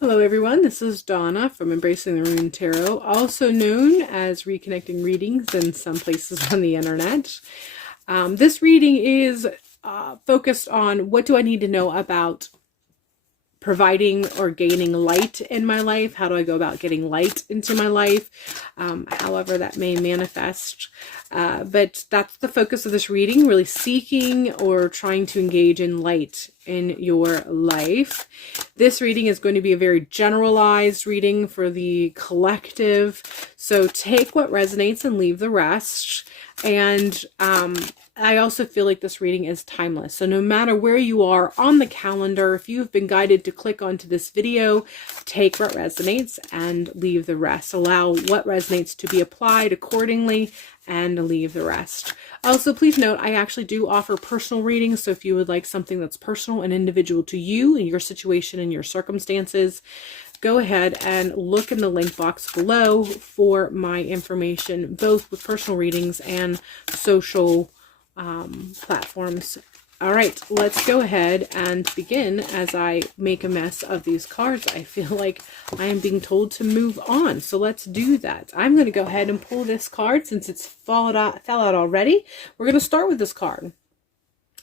Hello everyone, this is Donna from Embracing the Rune Tarot, also known as Reconnecting Readings in some places on the internet. This reading is focused on what do I need to know about providing or gaining light in my life. How do I go about getting light into my life, however that may manifest. But that's the focus of this reading, really seeking or trying to engage in light in your life. This reading is going to be a very generalized reading for the collective. So take what resonates and leave the rest. And I also feel like this reading is timeless. So no matter where you are on the calendar, if you've been guided to click onto this video, take what resonates and leave the rest. Allow what resonates to be applied accordingly and leave the rest. Also, please note, I actually do offer personal readings. So if you would like something that's personal and individual to you and your situation and your circumstances, go ahead and look in the link box below for my information, both with personal readings and social platforms. All right, let's go ahead and begin. As I make a mess of these cards, I feel like I am being told to move on. So let's do that. I'm going to go ahead and pull this card since it's fell out already. We're going to start with this card.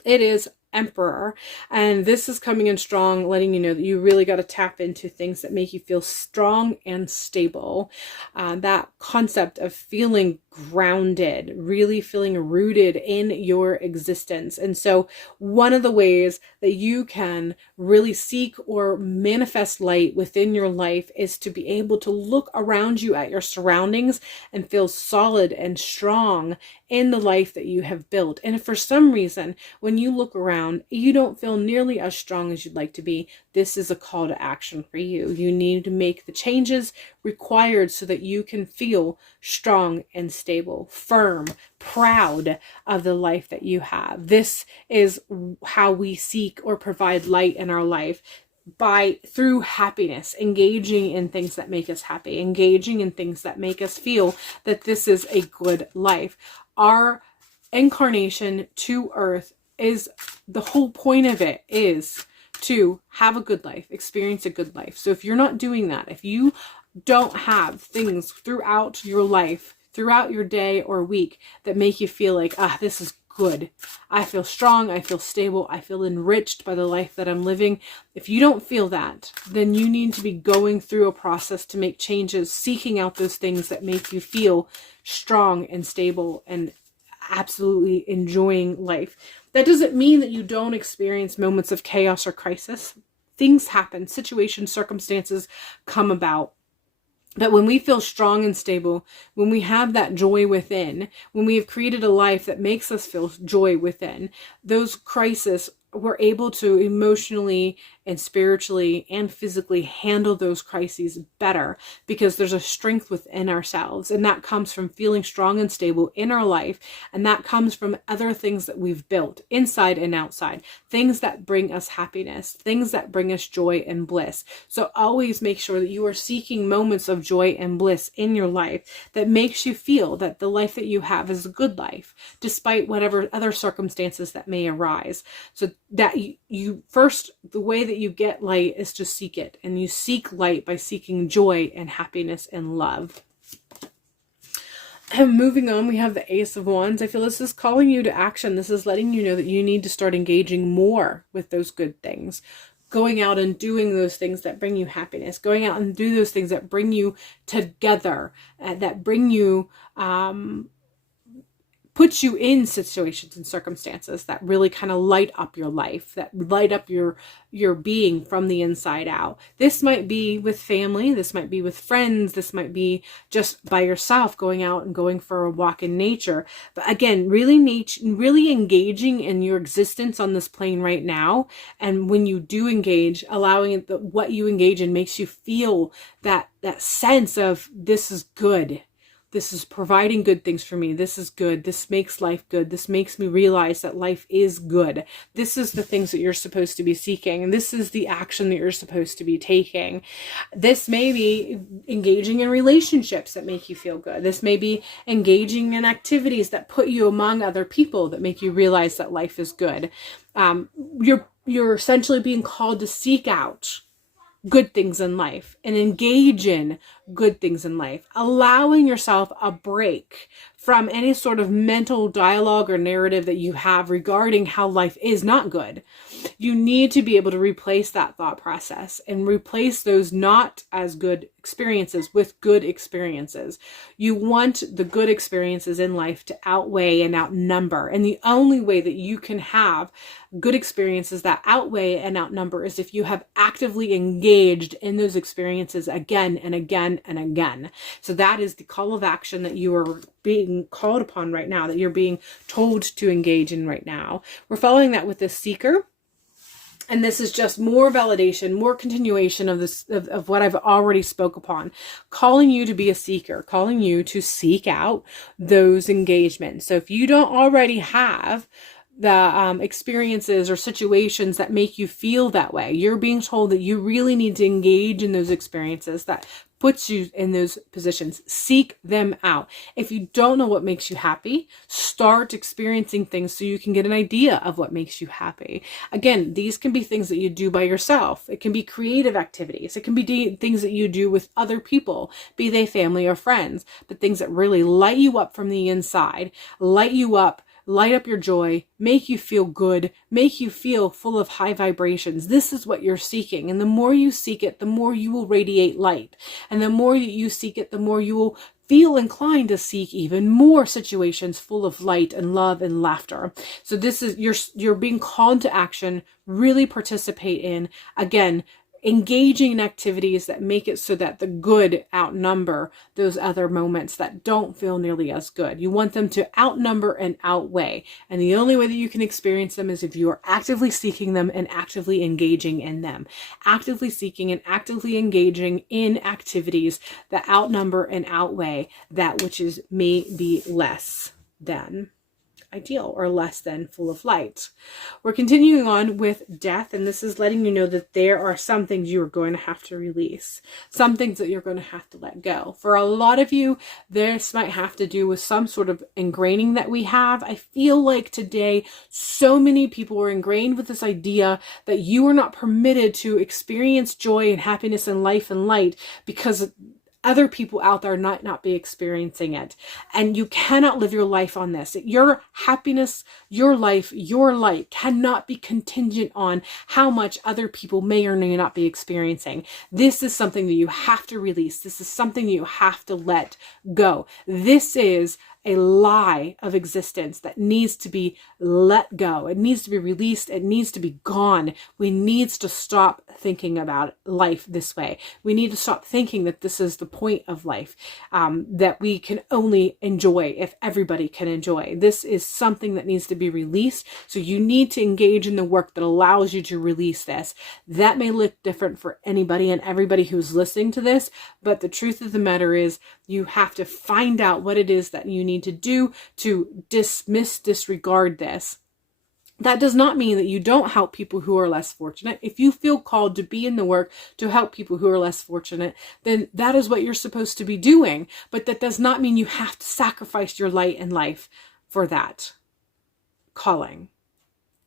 It is Emperor, and this is coming in strong, letting you know that you really got to tap into things that make you feel strong and stable. That concept of feeling grounded, really feeling rooted in your existence. And so one of the ways that you can really seek or manifest light within your life is to be able to look around you at your surroundings and feel solid and strong in the life that you have built. And if for some reason, when you look around, you don't feel nearly as strong as you'd like to be, this is a call to action for you. You need to make the changes required so that you can feel strong and stable, firm, proud of the life that you have. This is how we seek or provide light in our life, through happiness, engaging in things that make us happy, engaging in things that make us feel that this is a good life. Our incarnation to earth is, the whole point of it is to have a good life, experience a good life. So if you're not doing that, if you don't have things throughout your life, throughout your day or week that make you feel like, this is good, I feel strong, I feel stable, I feel enriched by the life that I'm living. If you don't feel that, then you need to be going through a process to make changes, seeking out those things that make you feel strong and stable and absolutely enjoying life. That doesn't mean that you don't experience moments of chaos or crisis. Things happen, situations, circumstances come about. But when we feel strong and stable, when we have that joy within, when we have created a life that makes us feel joy within, those crises, we're able to emotionally and spiritually and physically handle those crises better because there's a strength within ourselves. And that comes from feeling strong and stable in our life. And that comes from other things that we've built inside and outside, things that bring us happiness, things that bring us joy and bliss. So always make sure that you are seeking moments of joy and bliss in your life that makes you feel that the life that you have is a good life, despite whatever other circumstances that may arise. So that you first, the way that you get light is to seek it. And you seek light by seeking joy and happiness and love. And moving on, we have the Ace of Wands. I feel this is calling you to action. This is letting you know that you need to start engaging more with those good things. Going out and doing those things that bring you happiness. Going out and do those things that bring you together. That bring you... put you in situations and circumstances that really kind of light up your life, that light up your being from the inside out. This might be with family, this might be with friends, this might be just by yourself, going out and going for a walk in nature. But again, really engaging in your existence on this plane right now. And when you do engage, allowing what you engage in makes you feel that sense of, this is good. This is providing good things for me. This is good. This makes life good. This makes me realize that life is good. This is the things that you're supposed to be seeking. And this is the action that you're supposed to be taking. This may be engaging in relationships that make you feel good. This may be engaging in activities that put you among other people that make you realize that life is good. You're essentially being called to seek out good things in life and engage in good things in life, allowing yourself a break from any sort of mental dialogue or narrative that you have regarding how life is not good. You need to be able to replace that thought process and replace those not as good experiences with good experiences. You want the good experiences in life to outweigh and outnumber. And the only way that you can have good experiences that outweigh and outnumber is if you have actively engaged in those experiences again and again and again. So that is the call of action that you are being called upon right now, that you're being told to engage in right now. We're following that with the seeker. And this is just more validation, more continuation of this, of what I've already spoke upon, calling you to be a seeker, calling you to seek out those engagements. So if you don't already have the experiences or situations that make you feel that way, you're being told that you really need to engage in those experiences that puts you in those positions. Seek them out. If you don't know what makes you happy, start experiencing things so you can get an idea of what makes you happy. Again, these can be things that you do by yourself. It can be creative activities. It can be things that you do with other people, be they family or friends, but things that really light you up from the inside, light you up, light up your joy, make you feel good, make you feel full of high vibrations. This is what you're seeking. And the more you seek it, the more you will radiate light. And the more that you seek it, the more you will feel inclined to seek even more situations full of light and love and laughter. So this is, you're being called to action. Really participate in, again, engaging in activities that make it so that the good outnumber those other moments that don't feel nearly as good. You want them to outnumber and outweigh. And the only way that you can experience them is if you are actively seeking them and actively engaging in them. Actively seeking and actively engaging in activities that outnumber and outweigh that which is maybe less than ideal or less than full of light. We're continuing on with death, and this is letting you know that there are some things you are going to have to release, some things that you're going to have to let go. For a lot of you, this might have to do with some sort of ingraining that we have. I feel like today so many people are ingrained with this idea that you are not permitted to experience joy and happiness and life and light because other people out there might not be experiencing it. And you cannot live your life on this. Your happiness, your life, your light cannot be contingent on how much other people may or may not be experiencing. This is something that you have to release. This is something you have to let go. This is a lie of existence that needs to be let go. It needs to be released. It needs to be gone. We need to stop thinking about life this way. We need to stop thinking that this is the point of life, that we can only enjoy if everybody can enjoy. This is something that needs to be released. So you need to engage in the work that allows you to release this. That may look different for anybody and everybody who's listening to this, but the truth of the matter is you have to find out what it is that you need to do to disregard this. That does not mean that you don't help people who are less fortunate. If you feel called to be in the work to help people who are less fortunate, then that is what you're supposed to be doing. But that does not mean you have to sacrifice your light and life for that calling.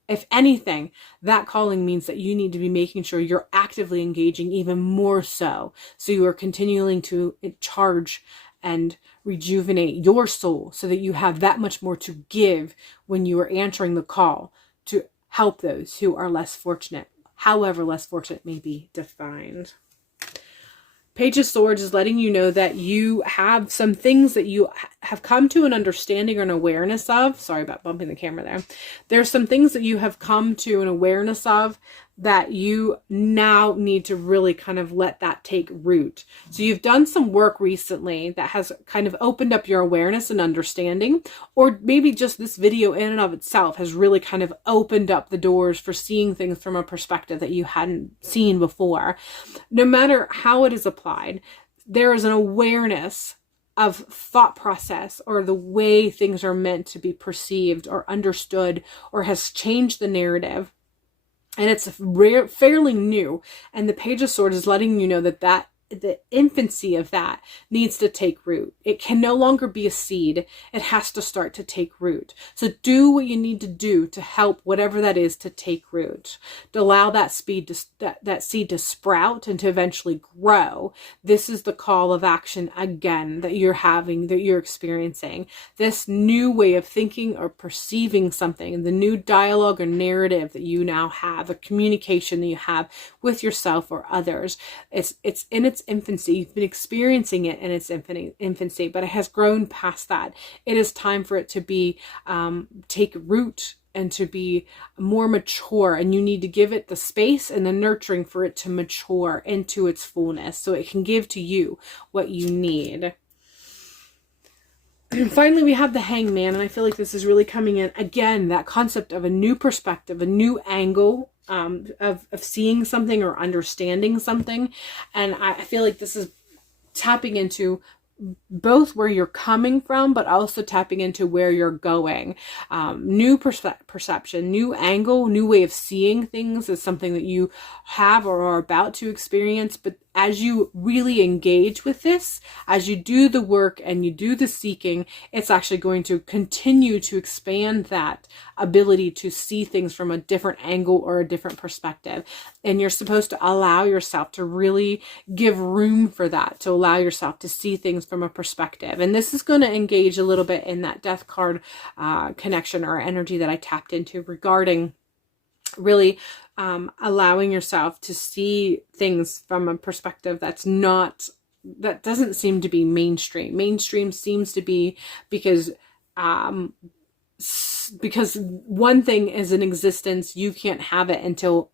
If anything, that calling means that you need to be making sure you're actively engaging even more so. So you are continuing to charge and rejuvenate your soul so that you have that much more to give when you are answering the call to help those who are less fortunate, however less fortunate may be defined. Page of Swords is letting you know that you have some things that you have come to an understanding or an awareness of. Sorry about bumping the camera there. There's some things that you have come to an awareness of that you now need to really kind of let that take root. So you've done some work recently that has kind of opened up your awareness and understanding, or maybe just this video in and of itself has really kind of opened up the doors for seeing things from a perspective that you hadn't seen before. No matter how it is applied, there is an awareness of thought process or the way things are meant to be perceived or understood, or has changed the narrative. And it's fairly new. And the Page of Swords is letting you know that that the infancy of that needs to take root. It can no longer be a seed. It has to start to take root. So do what you need to do to help whatever that is to take root, to allow that seed to sprout and to eventually grow. This is the call of action again that you're having, that you're experiencing. This new way of thinking or perceiving something, the new dialogue or narrative that you now have, a communication that you have with yourself or others. It's in its infancy. You've been experiencing it in its infancy, but it has grown past that. It is time for it to be take root and to be more mature, and you need to give it the space and the nurturing for it to mature into its fullness so it can give to you what you need. Finally, we have the Hangman, and I feel like this is really coming in again, that concept of a new perspective, a new angle of seeing something or understanding something. And I feel like this is tapping into both where you're coming from, but also tapping into where you're going. New perception, new angle, new way of seeing things is something that you have or are about to experience. But as you really engage with this, as you do the work and you do the seeking, it's actually going to continue to expand that ability to see things from a different angle or a different perspective. And you're supposed to allow yourself to really give room for that, to allow yourself to see things from a perspective. And this is going to engage a little bit in that death card connection or energy that I tapped into regarding really allowing yourself to see things from a perspective that doesn't seem to be mainstream. Mainstream seems to be because one thing is in existence, you can't have it until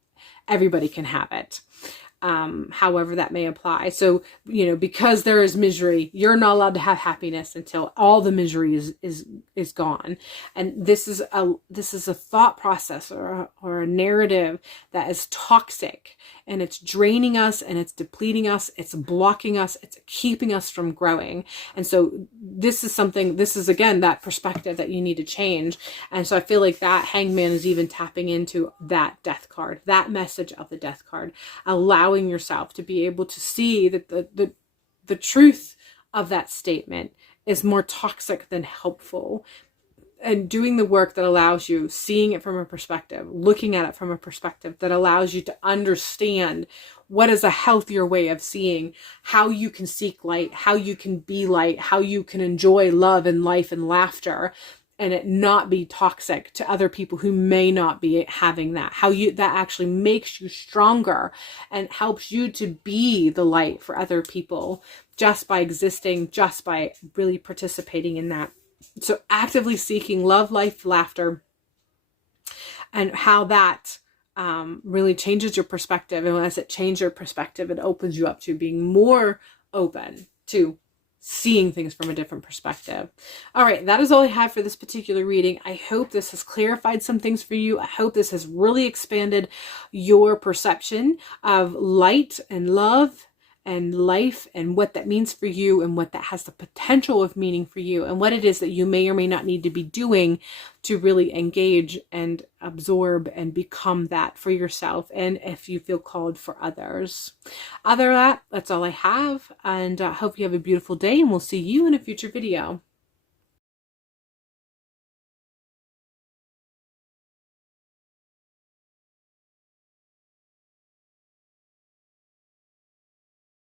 everybody can have it. However that may apply. So, because there is misery, you're not allowed to have happiness until all the misery is gone. And this is a thought process or a narrative that is toxic, and it's draining us, and it's depleting us, it's blocking us, it's keeping us from growing. And so this is again that perspective that you need to change. And so I feel like that Hangman is even tapping into that death card, that message of the death card, allowing yourself to be able to see that the truth of that statement is more toxic than helpful, and doing the work that allows you, seeing it from a perspective, looking at it from a perspective that allows you to understand what is a healthier way of seeing how you can seek light, how you can be light, how you can enjoy love and life and laughter, and it not be toxic to other people who may not be having that. That actually makes you stronger and helps you to be the light for other people just by existing, just by really participating in that. So actively seeking love, life, laughter, and how that really changes your perspective. And as it changes your perspective, it opens you up to being more open to seeing things from a different perspective. All right, that is all I have for this particular reading. I hope this has clarified some things for you. I hope this has really expanded your perception of light and love and life, and what that means for you, and what that has the potential of meaning for you, and what it is that you may or may not need to be doing to really engage and absorb and become that for yourself, and if you feel called for others. Other than that, that's all I have, and I hope you have a beautiful day, and we'll see you in a future video.